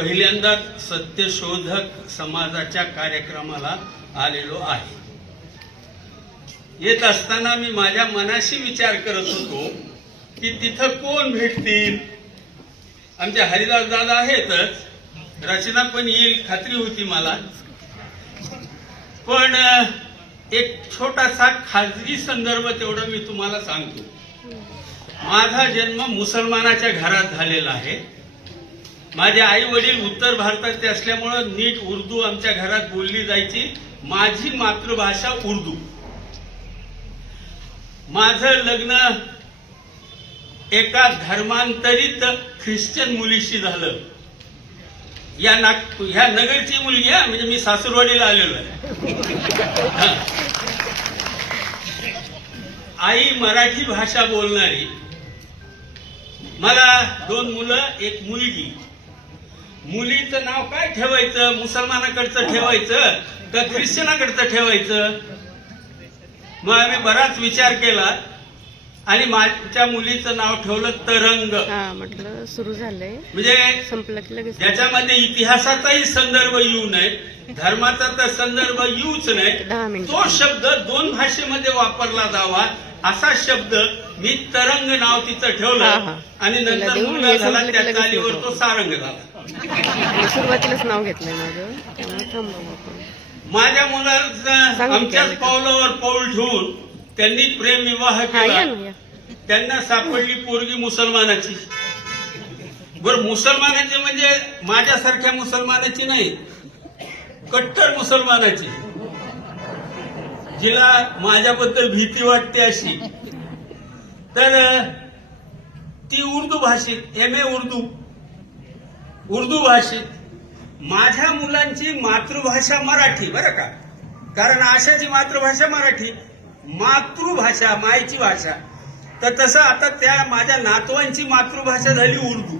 पहिल्यांदा सत्यशोधक समाजाच्या कार्यक्रमाला आलेलो आहे येत असताना मी माझ्या मनाशी विचार करत होतो की तिथं कोण भेटतील आमचे हरिदास दादा आहेतच रचना पण येईल खात्री होती मला पण एक छोटासा खाजगी संदर्भ तेवढा मी तुम्हाला सांगतो माझा जन्म मुसलमानाच्या घरात झालेला आहे माझे आई वडील उत्तर भारताचे असल्यामुळं नीट उर्दू आमच्या घरात बोलली जायची माझी मातृभाषा उर्दू माझं लग्न एका धर्मांतरित ख्रिश्चन मुलीशी झालं या नाग ह्या नगरची मुलगी आहे म्हणजे मी सासूरवाडीला आलेलो आहे आई मराठी भाषा बोलणारी मला दोन मुलं एक मुलगी मुलीचं नाव काय ठेवायचं मुसलमानाकडचं ठेवायचं का ख्रिश्चनाकडचं ठेवायचं मग आम्ही बराच विचार केला आणि माझ्या मुलीचं नाव ठेवलं तरंग म्हटलं सुरू झालंय म्हणजे संपलं त्याच्यामध्ये इतिहासाचाही संदर्भ येऊ नये धर्माचा तर संदर्भ येऊच नाही तो शब्द दोन भाषेमध्ये वापरला जावा असा शब्द मी तरंग नाव तिचं ठेवलं आणि नंतर मुलगा झाला त्या चालीवर तो सारंग झाला सुरुवातीलाच नाव घेतलं माझं माझ्या मुलाचं आमच्याच पावलावर पाऊल ठेवून त्यांनी प्रेम विवाह केला त्यांना सापडली पोरगी मुसलमानाची बर मुसलमानाची म्हणजे माझ्यासारख्या मुसलमानाची नाही कट्टर मुसलमानाची जिला माझ्याबद्दल भीती वाटते अशी तर ती उर्दू भाषेत एम ए उर्दू उर्दू भाषेत माझ्या मुलांची मातृभाषा मराठी बरं का कारण आशाची मातृभाषा मराठी मातृभाषा मायची भाषा तर तसं आता त्या माझ्या नातवांची मातृभाषा झाली उर्दू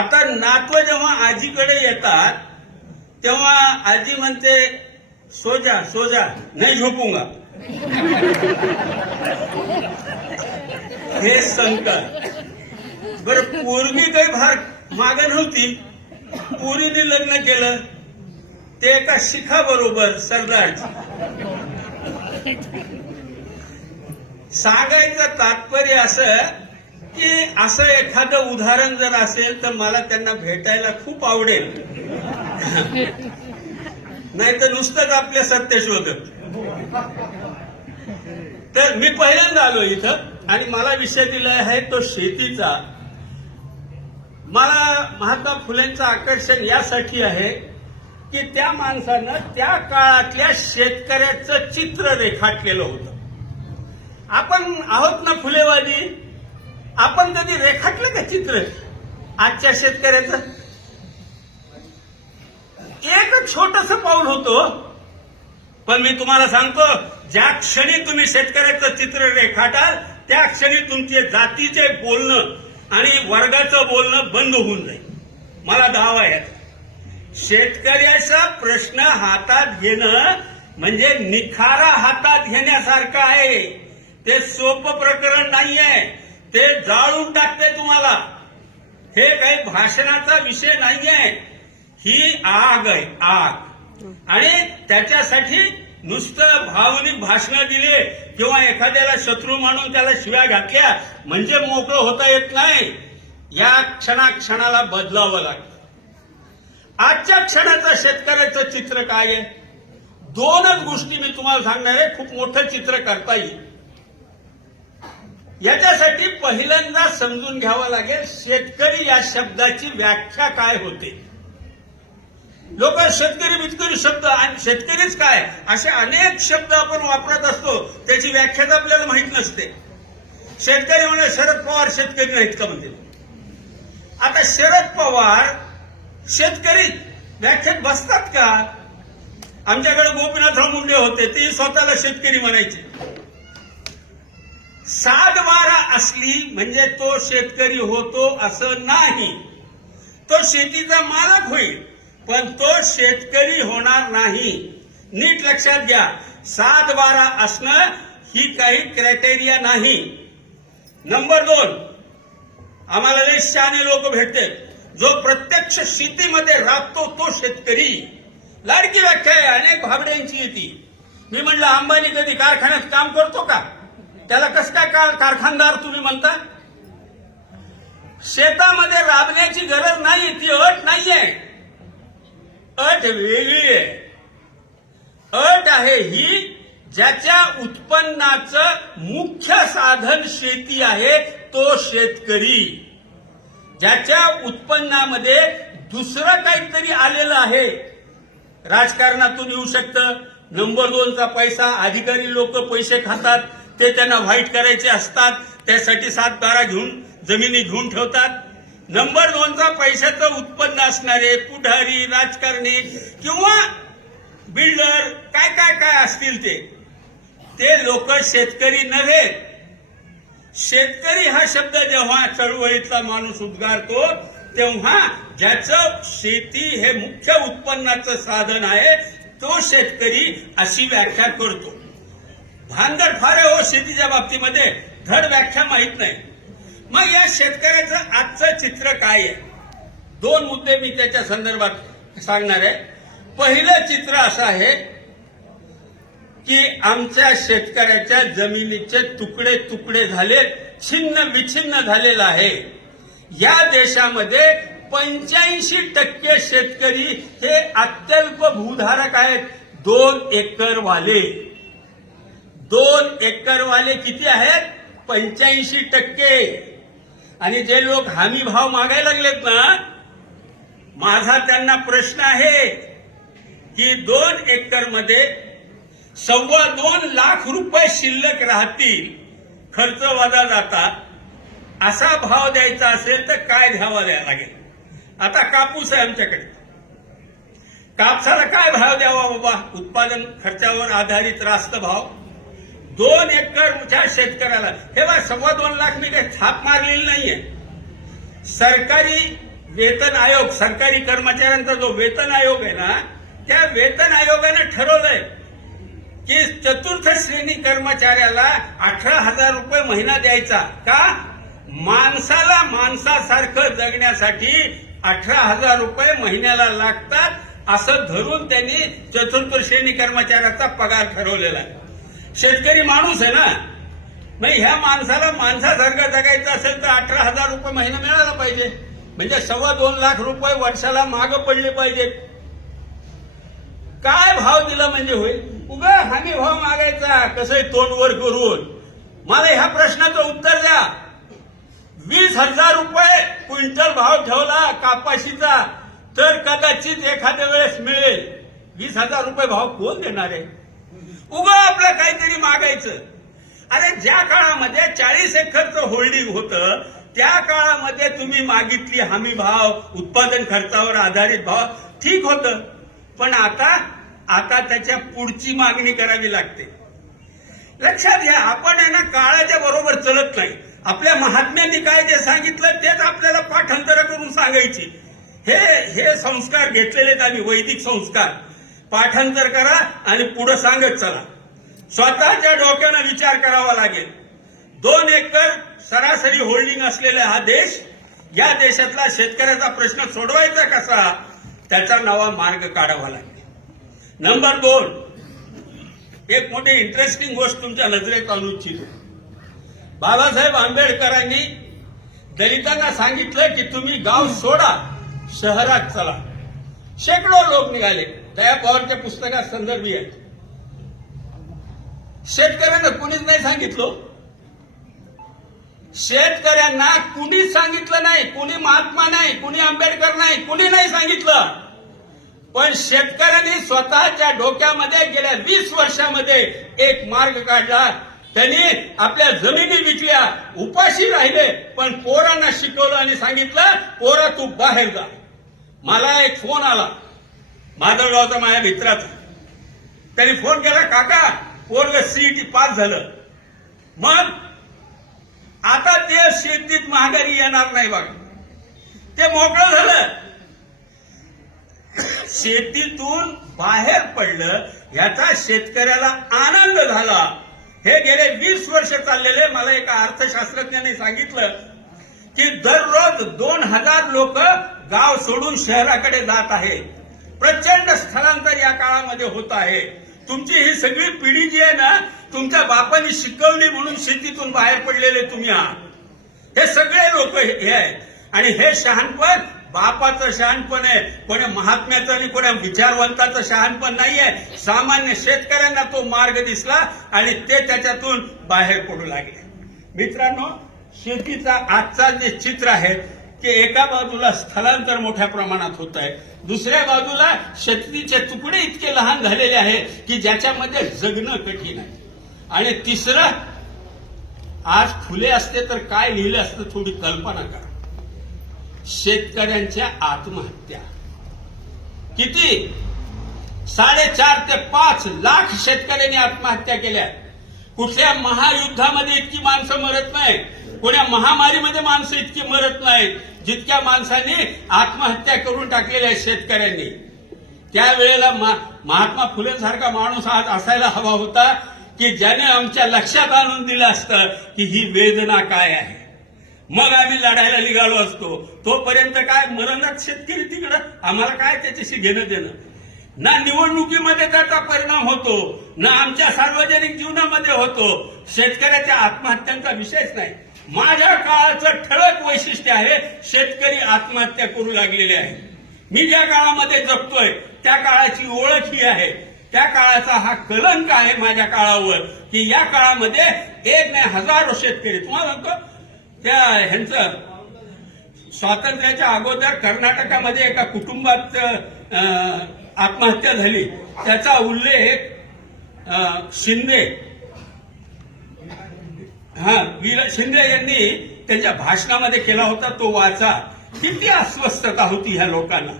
आता नातव जेव्हा आजीकडे येतात तेव्हा आजी म्हणते सो जा सो जा नाही झोपूंगा हे शंकर बर पूर्वी काही भार मागे नव्हती पुरीने लग्न केलं ते एका शिखा बरोबर सरदार सांगायचं तात्पर्य असं की असं एखादं उदाहरण जर असेल तर मला त्यांना भेटायला खूप आवडेल नाही तर नुसतंच आपल्या शोधत तर मी पहिल्यांदा आलो इथं आणि मला विषय दिला आहे तो शेतीचा मला महात्मा फुलेंचं आकर्षण यासाठी आहे की त्या माणसानं त्या काळातल्या शेतकऱ्याचं चित्र रेखाटलेलं होतं आपण आहोत ना फुलेवादी आपण कधी रेखाटलं का चित्र आजच्या शेतकऱ्याचं एक छोटस पाऊल होतो पण मी तुम्हाला सांगतो ज्या क्षणी तुम्ही शेतकऱ्याचं चित्र रेखाटाल त्या क्षणी तुमचे जातीचे बोलणं आणि वर्गाचं बोलणं बंद होऊन जाईल मला दावा आहे शेतकऱ्याचा प्रश्न हातात घेणं म्हणजे निखारा हातात घेण्यासारखं आहे ते सोप प्रकरण नाहीये ते जाळून टाकते तुम्हाला हे काही भाषणाचा विषय नाहीये ही आग आहे आग आणि त्याच्यासाठी नुसतं भावनिक भाषणं दिले किंवा एखाद्याला शत्रू मानून त्याला शिव्या घातल्या म्हणजे मोकळं होता येत नाही या क्षणाक्षणाला बदलावं लागेल आजच्या क्षणाचं शेतकऱ्याचं चित्र काय आहे दोनच गोष्टी मी तुम्हाला सांगणार आहे खूप मोठं चित्र करता येईल याच्यासाठी पहिल्यांदा समजून घ्यावं लागेल शेतकरी या शब्दाची व्याख्या काय होते लोक शेतकरी मितकरी शब्द आणि शेतकरीच काय असे अनेक शब्द आपण वापरत असतो त्याची व्याख्या तर आपल्याला माहीत नसते शेतकरी म्हणजे शरद पवार शेतकरी नाहीत का म्हणजे आता शरद पवार शेतकरी व्याख्यात बसतात का आमच्याकडे गोपीनाथराव मुंडे होते ते स्वतःला शेतकरी म्हणायचे सात मारा असली म्हणजे तो शेतकरी होतो असं नाही तो शेतीचा मालक होईल पण तो शेतकरी होणार नाही नीट लक्षात घ्या सात बारा असणं ही काही क्रायटेरिया नाही नंबर दोन आम्हाला लय लोक भेटते जो प्रत्यक्ष शेतीमध्ये राबतो तो शेतकरी लाडकी व्याख्या आहे अनेक भाबड्यांची येते मी म्हणलं अंबानी कधी कारखान्यात काम करतो का त्याला कस काय कारखानदार तुम्ही म्हणता शेतामध्ये राबण्याची गरज नाही ती अट नाहीये अट वेगळी आहे अट आहे ही ज्याच्या उत्पन्नाचं मुख्य साधन शेती आहे तो शेतकरी ज्याच्या उत्पन्नामध्ये दुसरं काहीतरी आलेलं आहे राजकारणातून येऊ शकतं नंबर दोनचा पैसा अधिकारी लोक पैसे खातात ते त्यांना व्हाईट करायचे असतात त्यासाठी सात बारा घेऊन जमिनी घेऊन ठेवतात नंबर दोनचा पैशाचं उत्पन्न असणारे पुढारी राजकारणी किंवा बिल्डर काय काय काय असतील ते ते लोक शेतकरी नव्हे शेतकरी हा शब्द जेव्हा चळवळीतला माणूस उद्गारतो तेव्हा ज्याचं शेती हे मुख्य उत्पन्नाचं साधन आहे तो शेतकरी अशी व्याख्या करतो भानगड फार हो शेतीच्या बाबतीमध्ये धड व्याख्या माहीत नाही मग या शेतकऱ्याचं आजचं चित्र काय आहे दोन मुद्दे मी त्याच्या संदर्भात सांगणार आहे पहिलं चित्र असं आहे की आमच्या शेतकऱ्याच्या जमिनीचे तुकडे तुकडे झाले छिन्न विछिन्न झालेलं आहे या देशामध्ये पंच्याऐंशी टक्के शेतकरी हे अत्यल्प भूधारक आहेत दोन एकर वाले दोन एकर वाले किती आहेत पंच्याऐंशी टक्के आणि जे लोक हमी भाव मागायला लागलेत ना माझा त्यांना प्रश्न आहे की दोन एकर मध्ये सव्वा दोन लाख रुपये शिल्लक राहतील खर्च वजा जातात असा भाव द्यायचा असेल तर काय घ्यावा द्यावा लागेल आता कापूस आहे आमच्याकडे कापसाला काय भाव द्यावा बाबा उत्पादन खर्चावर आधारित रास्त भाव दोन एकर शेतकऱ्याला हे बघा सव्वा दोन लाख मी काही छाप मारलेली नाहीये सरकारी वेतन आयोग सरकारी कर्मचाऱ्यांचा जो वेतन आयोग आहे ना त्या वेतन आयोगानं ठरवलंय की चतुर्थ श्रेणी कर्मचाऱ्याला अठरा हजार रुपये महिना द्यायचा का माणसाला माणसासारखं जगण्यासाठी अठरा हजार रुपये महिन्याला लागतात असं धरून त्यांनी चतुर्थ श्रेणी कर्मचाऱ्याचा पगार ठरवलेला आहे शेतकरी माणूस आहे ना नाही ह्या माणसाला माणसासारखं जगायचं असेल तर अठरा हजार रुपये महिना मिळाला पाहिजे म्हणजे सव्वा दोन लाख रुपये वर्षाला माग पडले पाहिजे काय भाव दिला म्हणजे होईल उगा हमी भाव मागायचा तोंड तोंडवर करून मला ह्या प्रश्नाचं उत्तर द्या वीस हजार रुपये क्विंटल भाव ठेवला कापाशीचा तर कदाचित एखाद्या वेळेस मिळेल वीस हजार रुपये भाव कोण देणार आहे उगा आपलं काहीतरी मागायचं अरे ज्या काळामध्ये चाळीस एकरचं होल्डिंग होतं त्या काळामध्ये तुम्ही मागितली हमी भाव उत्पादन खर्चावर आधारित भाव ठीक होत पण आता आता त्याच्या पुढची मागणी करावी लागते लक्षात घ्या आपण ना काळाच्या बरोबर चलत नाही आपल्या महात्म्यांनी काय जे सांगितलं तेच आपल्याला पाठांतर करून सांगायची हे हे संस्कार घेतलेले आम्ही वैदिक संस्कार पाठांतर करा आणि पुढे सांगत चला स्वतःच्या डोक्यानं विचार करावा लागेल दोन एकर सरासरी होल्डिंग असलेला हा देश या देशातला शेतकऱ्याचा प्रश्न सोडवायचा कसा त्याचा नवा मार्ग काढावा लागेल नंबर दोन एक मोठी इंटरेस्टिंग गोष्ट तुमच्या नजरेत आणू इच्छितो बाबासाहेब आंबेडकरांनी दलितांना सांगितलं की तुम्ही गाव सोडा शहरात चला शेकडो लोक निघाले दया पवारच्या पुस्तकात संदर्भी आहेत शेतकऱ्यांना कुणीच नाही सांगितलं शेतकऱ्यांना कुणीच सांगितलं नाही कुणी महात्मा नाही कुणी आंबेडकर नाही कुणी नाही सांगितलं पण शेतकऱ्यांनी स्वतःच्या डोक्यामध्ये गेल्या वीस वर्षामध्ये एक मार्ग काढला त्यांनी आपल्या जमिनी विकल्या उपाशी राहिले पण पोरांना शिकवलं आणि सांगितलं पोरा तू बाहेर जा मला एक फोन आला माधवरावचा माझ्या मित्राचा त्यांनी फोन केला काका पोरग सीईटी e पास झालं मग आता ते शेतीत महागारी येणार नाही बघा ते मोकळं झालं शेतीतून बाहेर पडलं याचा शेतकऱ्याला आनंद झाला हे गेले वीस वर्ष चाललेले मला एका अर्थशास्त्रज्ञाने सांगितलं की दररोज दोन हजार लोक गाव सोडून शहराकडे जात आहेत प्रचंड स्थलांतर या काळामध्ये होत आहे तुमची ही सगळी पिढी जी आहे ना तुमच्या बापांनी शिकवली म्हणून शेतीतून बाहेर पडलेले तुम्ही आहात हे सगळे लोक हे आहेत आणि हे शहाणपण बापाचं शहाणपण आहे कोणी महात्म्याचं आणि कोण्या विचारवंताचं शहाणपण नाहीये सामान्य शेतकऱ्यांना तो मार्ग दिसला आणि ते त्याच्यातून बाहेर पडू लागले मित्रांनो शेतीचा आजचा जे चित्र आहे की एका बाजूला स्थलांतर मोठ्या प्रमाणात होत आहे दुसऱ्या बाजूला शक्तीचे तुकडे इतके लहान झालेले आहे की ज्याच्यामध्ये जगणं कठीण आहे आणि तिसरं आज फुले असते तर काय लिहिलं असतं थोडी कल्पना करा शेतकऱ्यांच्या आत्महत्या किती साडेचार ते पाच लाख शेतकऱ्यांनी आत्महत्या केल्या कुठल्या महायुद्धामध्ये इतकी माणसं मरत नाहीत कोण्या महामारीमध्ये माणसं इतकी मरत नाहीत जितक्या माणसांनी आत्महत्या करून टाकलेल्या आहेत शेतकऱ्यांनी त्यावेळेला महात्मा सारखा माणूस आज असायला हवा होता की ज्याने आमच्या लक्षात आणून दिलं असतं की ही वेदना काय आहे मग आम्ही लढायला निघालो असतो तोपर्यंत काय मरणात शेतकरी तिकडं आम्हाला काय त्याच्याशी घेणं देणं ना निवडणुकीमध्ये त्याचा परिणाम होतो ना आमच्या सार्वजनिक जीवनामध्ये होतो शेतकऱ्याच्या आत्महत्यांचा विषयच नाही माझ्या काळाचं ठळक वैशिष्ट्य आहे शेतकरी आत्महत्या करू लागलेले आहे मी ज्या काळामध्ये जगतोय त्या काळाची ओळख ही आहे त्या काळाचा हा कलंक आहे माझ्या काळावर की या काळामध्ये एक नाही हजारो शेतकरी तुम्हाला सांगतो त्या ह्यांचं स्वातंत्र्याच्या अगोदर कर्नाटकामध्ये एका कुटुंबात आत्महत्या झाली त्याचा उल्लेख शिंदे हा विरा शिंदे यांनी त्यांच्या भाषणामध्ये केला होता तो वाचा किती अस्वस्थता होती ह्या लोकांना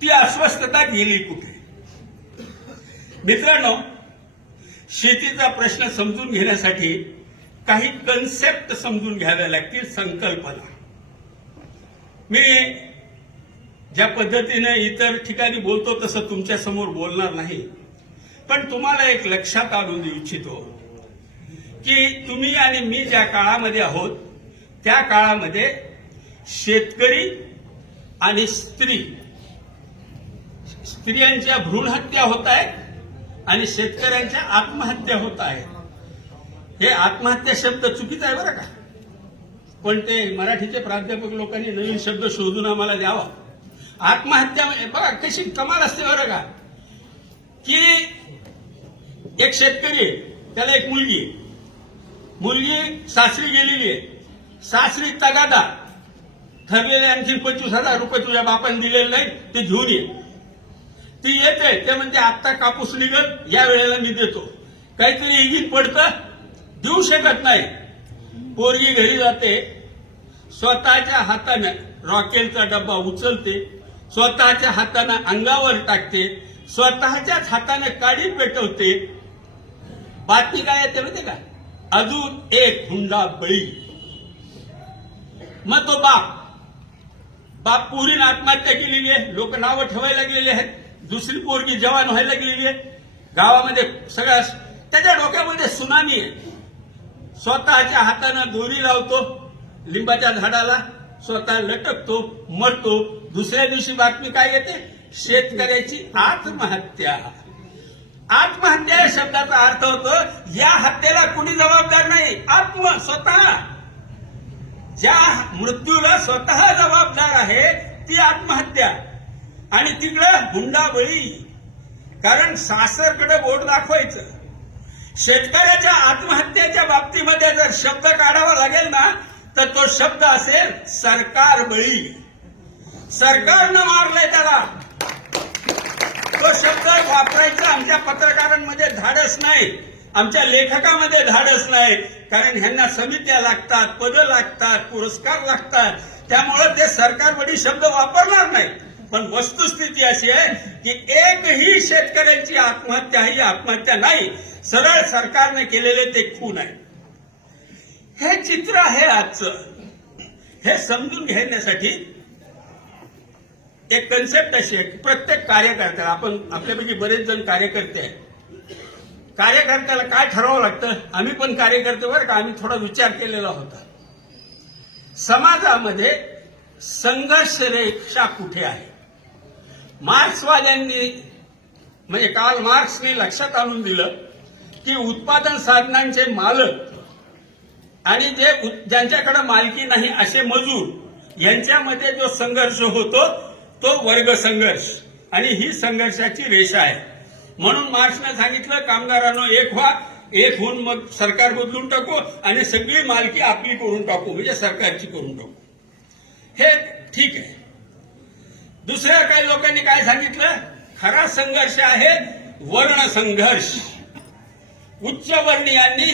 ती अस्वस्थता गेली कुठे मित्रांनो शेतीचा प्रश्न समजून घेण्यासाठी काही कन्सेप्ट समजून घ्याव्या लागतील संकल्पना मी ज्या पद्धतीने इतर ठिकाणी बोलतो तसं तुमच्या समोर बोलणार नाही पण तुम्हाला एक लक्षात आणून इच्छितो की तुम्ही आणि मी ज्या काळामध्ये आहोत त्या काळामध्ये शेतकरी आणि स्त्री स्त्रियांच्या भ्रूणहत्या होत आहेत आणि शेतकऱ्यांच्या आत्महत्या होत आहेत हे आत्महत्या शब्द चुकीचा आहे बरं का पण ते मराठीचे प्राध्यापक लोकांनी नवीन शब्द शोधून आम्हाला द्यावा आत्महत्या म्हणजे, बघा कशी कमाल असते बरं का की एक शेतकरी त्याला एक मुलगी आहे मुलगी सासरी गेलेली आहे सासरी तगादा ठरलेले आणखी पंचवीस हजार रुपये तुझ्या बापाने दिलेले नाही ते घेऊन ये ती येते ते म्हणजे आत्ता कापूस निघत या वेळेला मी देतो काहीतरी इगीत पडतं देऊ शकत नाही पोरगी घरी जाते स्वतःच्या हाताने रॉकेलचा डब्बा उचलते स्वतःच्या हातानं अंगावर टाकते स्वतःच्याच हाताने काडी पेटवते बातमी काय येते माहिती का अजून एक हुंडा बळी मग तो बाप बाप पुरीने आत्महत्या केलेली आहे लोक नावं ठेवायला गेलेली आहेत दुसरी पोरगी जवान व्हायला गेलेली आहे गावामध्ये सगळ्या त्याच्या डोक्यामध्ये सुनामी आहे स्वतःच्या हातानं दोरी लावतो लिंबाच्या झाडाला स्वतः लटकतो मरतो दुसऱ्या दिवशी बातमी काय येते शेतकऱ्याची आत्महत्या आत्महत्या या शब्दाचा अर्थ होतो या हत्येला कुणी जबाबदार नाही आत्म स्वतः ज्या मृत्यूला स्वतः जबाबदार आहे ती आत्महत्या आणि तिकडं गुंडाबळी कारण सासरकडे बोट दाखवायचं शेतकऱ्याच्या आत्महत्येच्या बाबतीमध्ये जर शब्द काढावा लागेल ना तर तो शब्द असेल सरकार बळी सरकारनं मारलंय त्याला तो शब्द वापरायचा आमच्या पत्रकारांमध्ये धाडस नाही आमच्या लेखकामध्ये धाडस नाही कारण ह्यांना समित्या लागतात पदं लागतात पुरस्कार लागतात त्यामुळे ते सरकारवडी शब्द वापरणार नाही पण वस्तुस्थिती अशी आहे की एकही शेतकऱ्यांची आत्महत्या ही आत्महत्या नाही सरळ सरकारने केलेले ते खून आहे हे चित्र आहे आजचं हे समजून घेण्यासाठी एक कन्सेप्ट अशी आहे की प्रत्येक कार्यकर्त्याला आपण आपल्यापैकी बरेच जण कार्यकर्ते आहेत कार्यकर्त्याला काय ठरवावं लागतं आम्ही पण कार्यकर्ते बरं का आम्ही थोडा विचार केलेला होता समाजामध्ये संघर्ष रेषा कुठे आहे मार्क्सवाद्यांनी म्हणजे काल मार्क्सने लक्षात आणून दिलं की उत्पादन साधनांचे मालक आणि जे ज्यांच्याकडे मालकी नाही असे मजूर यांच्यामध्ये जो संघर्ष होतो तो वर्ग संघर्ष आणि ही संघर्षाची रेषा आहे म्हणून मार्क्सनं सांगितलं कामगारांनो एक व्हा एक होऊन मग सरकार बदलून टाकू आणि सगळी मालकी आपली करून टाकू म्हणजे सरकारची करून टाकू हे ठीक आहे दुसऱ्या काही लोकांनी काय सांगितलं खरा संघर्ष आहे वर्ण संघर्ष उच्च वर्णीयांनी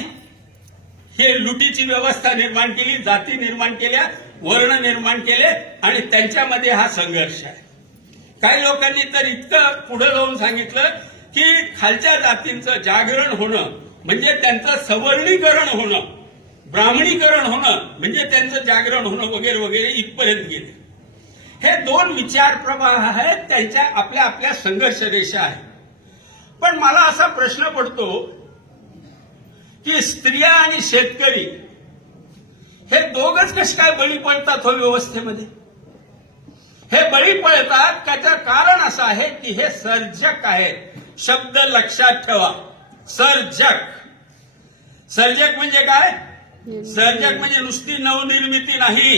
हे लुटीची व्यवस्था निर्माण केली जाती निर्माण केल्या वर्ण निर्माण केले आणि त्यांच्यामध्ये हा संघर्ष आहे काही लोकांनी तर इतकं पुढे जाऊन सांगितलं की खालच्या जातींचं जागरण होणं म्हणजे त्यांचं सवर्णीकरण होणं ब्राह्मणीकरण होणं म्हणजे त्यांचं जागरण होणं वगैरे वगैरे इथपर्यंत गेले हे दोन विचार प्रवाह आहेत त्यांच्या आपल्या आपल्या संघर्ष रेषा आहेत पण मला असा प्रश्न पडतो की स्त्रिया आणि शेतकरी हे दोघच कसे काय बळी पडतात हो व्यवस्थेमध्ये हे बळी पडतात त्याचं कारण असं आहे की हे सर्जक आहेत शब्द लक्षात ठेवा सर्जक सर्जक म्हणजे काय सर्जक म्हणजे नुसती नवनिर्मिती नाही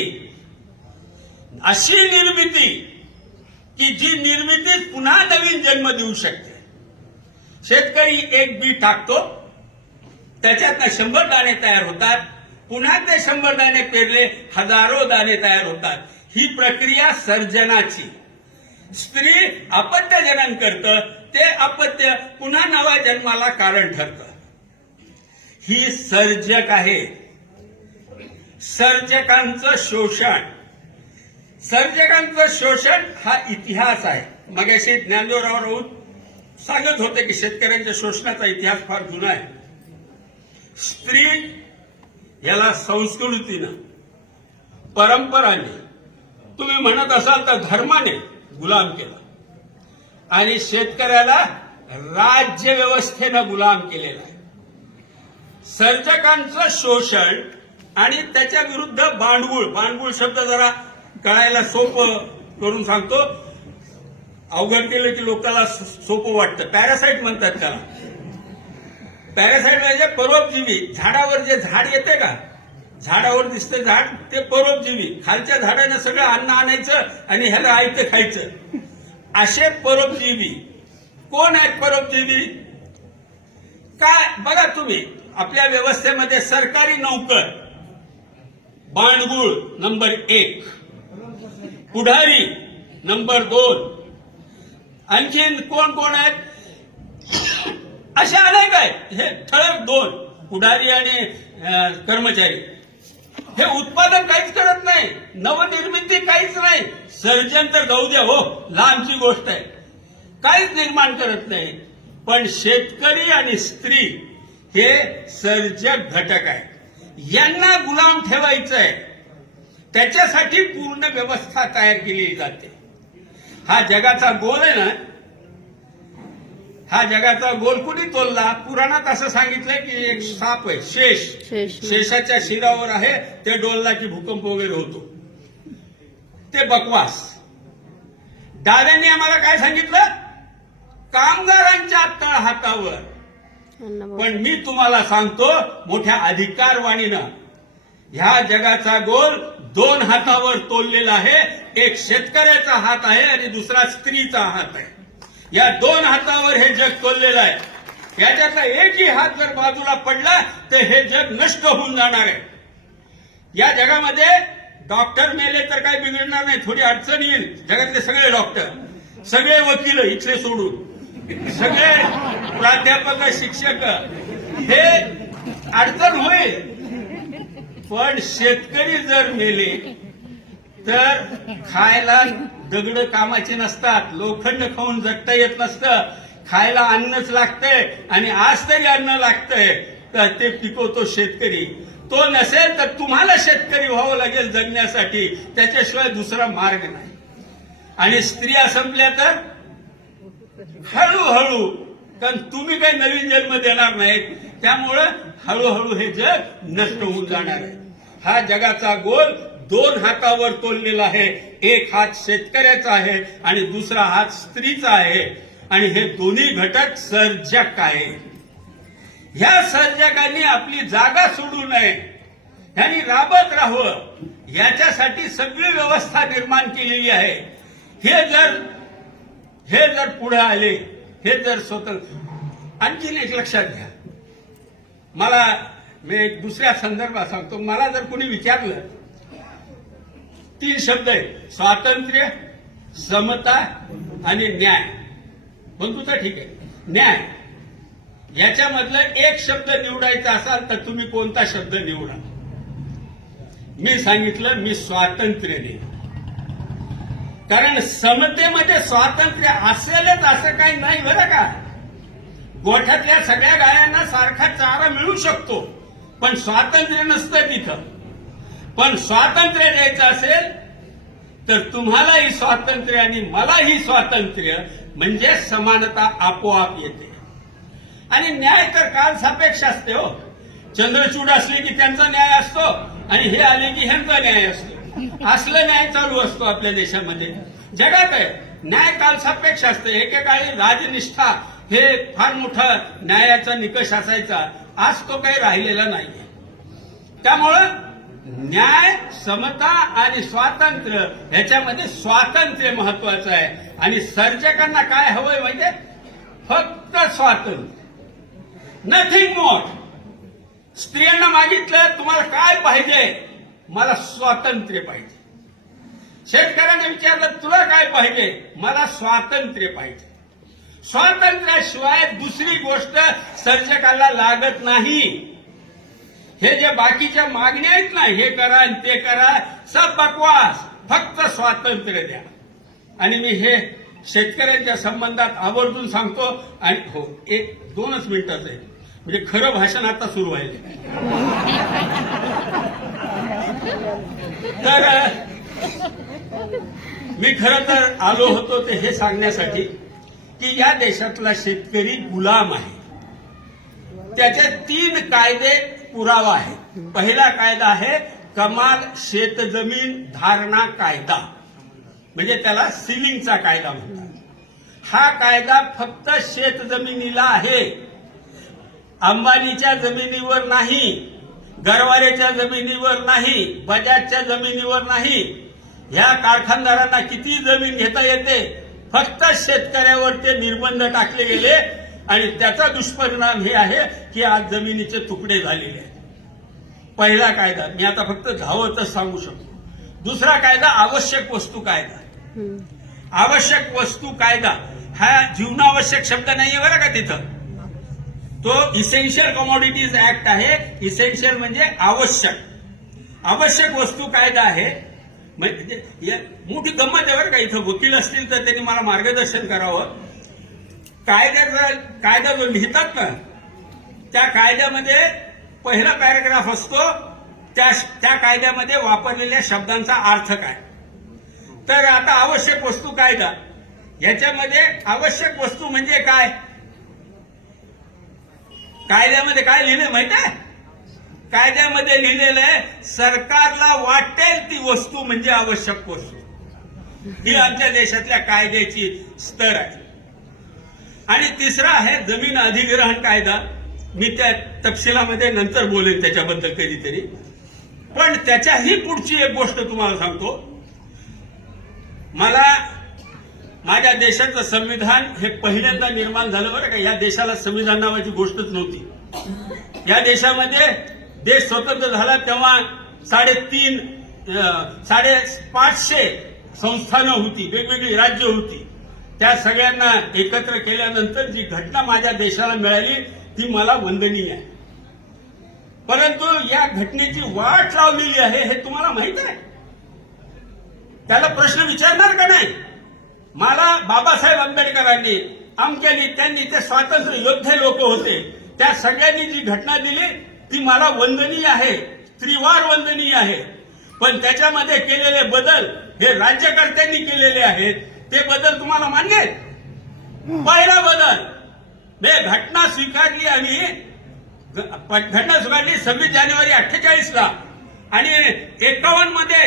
अशी निर्मिती की जी निर्मिती पुन्हा नवीन जन्म देऊ शकते शेतकरी एक बी टाकतो त्याच्यातनं शंभर दाणे तयार होतात पुन्हा ते शंभर दाणे पेरले हजारो दाणे तयार होतात ही प्रक्रिया सर्जनाची स्त्री अपत्य जनन करतं ते अपत्य पुन्हा नवा जन्माला कारण ठरतं ही सर्जक आहे सर्जकांचं शोषण सर्जकांचं शोषण हा इतिहास आहे मग अशी ज्ञानदेवराव होऊन सांगत होते की शेतकऱ्यांच्या शोषणाचा इतिहास फार जुना आहे स्त्री याला संस्कृतीनं परंपराने तुम्ही म्हणत असाल तर धर्माने गुलाम केला आणि शेतकऱ्याला राज्य व्यवस्थेनं गुलाम केलेला आहे सर्जकांचं शोषण आणि त्याच्या विरुद्ध बांडगुळ बांडगुळ शब्द जरा कळायला सोपं करून सांगतो अवघड केलं की लोकांना सोपं वाटतं पॅरासाईट म्हणतात त्याला पॅरासाइड म्हणजे परोपजीवी झाडावर जे झाड येते का झाडावर दिसते झाड ते परोपजीवी खालच्या झाडाने सगळं अन्न आणायचं आणि ह्याला ऐक खायचं असे परोपजीवी कोण आहेत परोपजीवी काय बघा तुम्ही आपल्या व्यवस्थेमध्ये सरकारी नौकर बाणगुळ नंबर एक पुढारी नंबर दोन आणखीन कोण कोण आहेत असे अनेक आहे हे ठळक दोन पुढारी आणि कर्मचारी हे उत्पादन काहीच करत नाही नवनिर्मिती काहीच नाही सर्जन तर जाऊ द्या हो लांबची गोष्ट आहे काहीच निर्माण करत नाही पण शेतकरी आणि स्त्री हे सर्जक घटक आहे यांना गुलाम ठेवायचं आहे त्याच्यासाठी पूर्ण व्यवस्था तयार केली जाते हा जगाचा गोल आहे ना हा जगाचा गोल कुणी तोलला पुराणात असं सांगितलंय की एक साप आहे शेष शेषाच्या शिरावर आहे ते डोलला की भूकंप वगैरे होतो ते बकवास दादांनी आम्हाला काय सांगितलं कामगारांच्या तळहातावर पण मी तुम्हाला सांगतो मोठ्या अधिकारवाणीनं ह्या जगाचा गोल दोन हातावर तोललेला आहे एक शेतकऱ्याचा हात आहे आणि दुसरा स्त्रीचा हात आहे या दोन हातावर हे जग कोललेलं आहे याच्यातला एकही हात जर बाजूला पडला तर हे जग नष्ट होऊन जाणार आहे या जगामध्ये डॉक्टर मेले तर काही बिघडणार नाही थोडी अडचण येईल जगातले सगळे डॉक्टर सगळे वकील इथले सोडून सगळे प्राध्यापक शिक्षक हे अडचण होईल पण शेतकरी जर मेले तर खायला दगड कामाचे नसतात लोखंड खाऊन जगता येत नसतं खायला अन्नच लागतंय आणि आज तरी अन्न लागतंय तर ते पिकवतो शेतकरी तो नसेल तर तुम्हाला शेतकरी व्हावं लागेल जगण्यासाठी त्याच्याशिवाय दुसरा मार्ग नाही आणि स्त्रिया संपल्या तर हळूहळू कारण तुम्ही काही नवीन जन्म देणार नाहीत त्यामुळं हळूहळू हे जग नष्ट होऊन जाणार आहे हा जगाचा गोल दोन हातावर तोललेला आहे एक हात शेतकऱ्याचा आहे आणि दुसरा हात स्त्रीचा आहे आणि हे दोन्ही घटक सर्जक आहे ह्या सर्जकांनी आपली जागा सोडू नये यांनी राबत राहावं याच्यासाठी सगळी व्यवस्था निर्माण केलेली आहे हे जर हे जर पुढे आले हे जर स्वतंत्र आणखी एक लक्षात घ्या मला मी एक दुसऱ्या संदर्भात सांगतो मला जर कोणी विचारलं तीन शब्द आहेत स्वातंत्र्य समता आणि न्याय बंधुता ठीक आहे न्याय याच्यामधला एक शब्द निवडायचा असाल तर तुम्ही कोणता शब्द निवडा मी सांगितलं मी स्वातंत्र्य दे कारण समतेमध्ये स्वातंत्र्य असेलच असं काही नाही बरं का गोठ्यातल्या सगळ्या गायांना सारखा चारा मिळू शकतो पण स्वातंत्र्य नसतं तिथं पण स्वातंत्र्य द्यायचं असेल तर तुम्हालाही स्वातंत्र्य आणि मलाही स्वातंत्र्य म्हणजे समानता आपोआप येते आणि न्याय तर काल सापेक्ष असते हो चंद्रचूड असले की त्यांचा न्याय असतो आणि हे आले की ह्यांचा न्याय असतो असलं न्याय चालू असतो आपल्या देशामध्ये जगात आहे न्याय काल सापेक्ष असते एकेकाळी राजनिष्ठा हे फार मोठा न्यायाचा निकष असायचा आज तो काही राहिलेला नाहीये त्यामुळं न्याय समता आणि स्वातंत्र्य ह्याच्यामध्ये स्वातंत्र्य महत्वाचं आहे आणि सर्जकांना काय हवंय म्हणजे फक्त स्वातंत्र्य नथिंग मोर स्त्रियांना मागितलं तुम्हाला काय पाहिजे मला स्वातंत्र्य पाहिजे शेतकऱ्यांना विचारलं तुला काय पाहिजे मला स्वातंत्र्य पाहिजे स्वातंत्र्याशिवाय दुसरी गोष्ट सर्जकाला लागत नाही हे जे बाकीच्या मागण्या आहेत ना हे करा आणि ते करा सब बकवास फक्त स्वातंत्र्य द्या आणि मी हे शेतकऱ्यांच्या संबंधात आवर्जून सांगतो आणि हो एक दोनच मिनिटाचं आहे म्हणजे खरं भाषण आता सुरू व्हायचं तर मी खरं तर आलो होतो ते हे सांगण्यासाठी की या देशातला शेतकरी गुलाम आहे त्याचे तीन कायदे पुरावा आहे पहिला कायदा आहे कमाल शेतजमीन धारणा कायदा म्हणजे त्याला सिलिंगचा कायदा म्हणतात हा कायदा फक्त शेतजमिनीला आहे अंबानीच्या जमिनीवर नाही गरवारेच्या जमिनीवर नाही बजाजच्या जमिनीवर नाही ह्या कारखानदारांना किती जमीन घेता येते फक्त शेतकऱ्यावर ते निर्बंध टाकले गेले आणि त्याचा दुष्परिणाम हे आहे की आज जमिनीचे तुकडे झालेले आहेत पहिला कायदा मी आता फक्त धावतच सांगू शकतो दुसरा कायदा आवश्यक वस्तू कायदा आवश्यक वस्तू कायदा हा जीवनावश्यक शब्द नाहीये बरं का तिथं तो इसेन्शियल कमोडिटीज ऍक्ट आहे इसेन्शियल म्हणजे आवश्यक आवश्यक वस्तू कायदा आहे म्हणजे मोठी गंमत आहे बरं का इथं वकील असतील तर त्यांनी मला मार्गदर्शन करावं कायद्या कायदा जो लिहितात ना त्या कायद्यामध्ये पहिला पॅराग्राफ असतो त्या त्या कायद्यामध्ये वापरलेल्या शब्दांचा अर्थ काय तर आता आवश्यक वस्तू कायदा याच्यामध्ये आवश्यक वस्तू म्हणजे काय कायद्यामध्ये काय लिहिलंय माहिती आहे कायद्यामध्ये लिहिलेलं आहे सरकारला वाटेल ती वस्तू म्हणजे आवश्यक वस्तू ही आमच्या देशातल्या कायद्याची स्तर आहे आणि तिसरा आहे जमीन अधिग्रहण कायदा मी त्या तपशिलामध्ये नंतर बोलेन त्याच्याबद्दल कधीतरी पण त्याच्याही पुढची एक गोष्ट तुम्हाला सांगतो मला माझ्या देशाचं संविधान हे पहिल्यांदा निर्माण झालं बरं का या देशाला संविधान नावाची गोष्टच नव्हती या देशामध्ये देश स्वतंत्र झाला तेव्हा साडेतीन साडे पाचशे संस्थानं होती वेगवेगळी राज्य होती त्या सगळ्यांना एकत्र केल्यानंतर जी घटना माझ्या देशाला मिळाली ती मला वंदनीय आहे परंतु या घटनेची वाट लावलेली आहे हे तुम्हाला माहित आहे त्याला प्रश्न विचारणार का नाही मला बाबासाहेब आंबेडकरांनी आमच्यानी त्यांनी ते स्वातंत्र्य योद्धे लोक होते त्या सगळ्यांनी जी घटना दिली ती मला वंदनीय आहे त्रिवार वंदनीय आहे पण त्याच्यामध्ये केलेले बदल हे राज्यकर्त्यांनी केलेले आहेत ते बदल तुम्हाला मान्य आहेत पहिला बदल बे घटना स्वीकारली आणि घटना स्वीकारली सव्वीस जानेवारी अठ्ठेचाळीस ला आणि एकावन्न मध्ये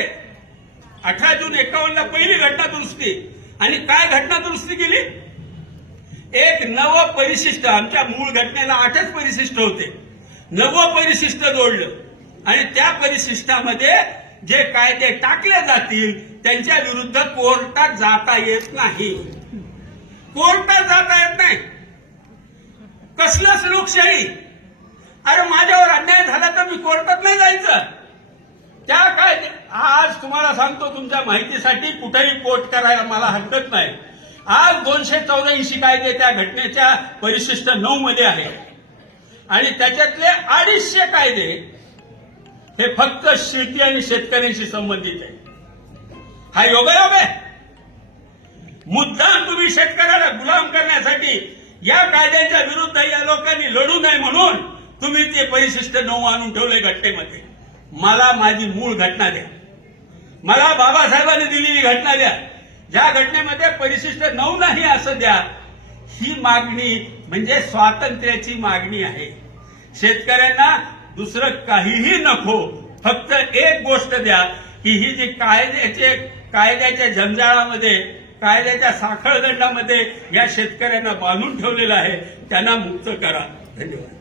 अठरा जून एकावन्नला ला पहिली घटना दुरुस्ती आणि काय घटना दुरुस्ती केली एक नव परिशिष्ट आमच्या मूळ घटनेला आठच परिशिष्ट होते नवं परिशिष्ट जोडलं आणि त्या परिशिष्टामध्ये जे कायदे टाकले जातील त्यांच्या विरुद्ध कोर्टात जाता येत नाही कोर्टात जाता येत नाही कसलंच लोकशाही अरे माझ्यावर अन्याय झाला तर मी कोर्टात नाही जायचं त्या काय आज तुम्हाला सांगतो तुमच्या माहितीसाठी कुठेही कोर्ट करायला मला हरकत नाही आज दोनशे चौऱ्याऐंशी कायदे त्या घटनेच्या परिशिष्ट नऊ मध्ये आहे आणि त्याच्यातले अडीचशे कायदे हे फक्त शेती आणि शेतकऱ्यांशी संबंधित आहे हा योगायोग आहे मुद्दाम तुम्ही शेतकऱ्याला गुलाम करण्यासाठी या कायद्याच्या विरुद्ध या लोकांनी लढू नये म्हणून तुम्ही ते परिशिष्ट नऊ आणून ठेवले घटनेमध्ये मला माझी मूळ घटना द्या मला बाबासाहेबांनी दिलेली घटना द्या ज्या घटनेमध्ये परिशिष्ट नऊ नाही असं द्या ही मागणी म्हणजे स्वातंत्र्याची मागणी आहे शेतकऱ्यांना दुसरं काहीही नको फक्त एक गोष्ट द्या की ही जी कायद्याचे कायद्याच्या जंजाळामध्ये कायद्याच्या साखळदंडामध्ये या शेतकऱ्यांना बांधून ठेवलेलं आहे त्यांना मुक्त करा धन्यवाद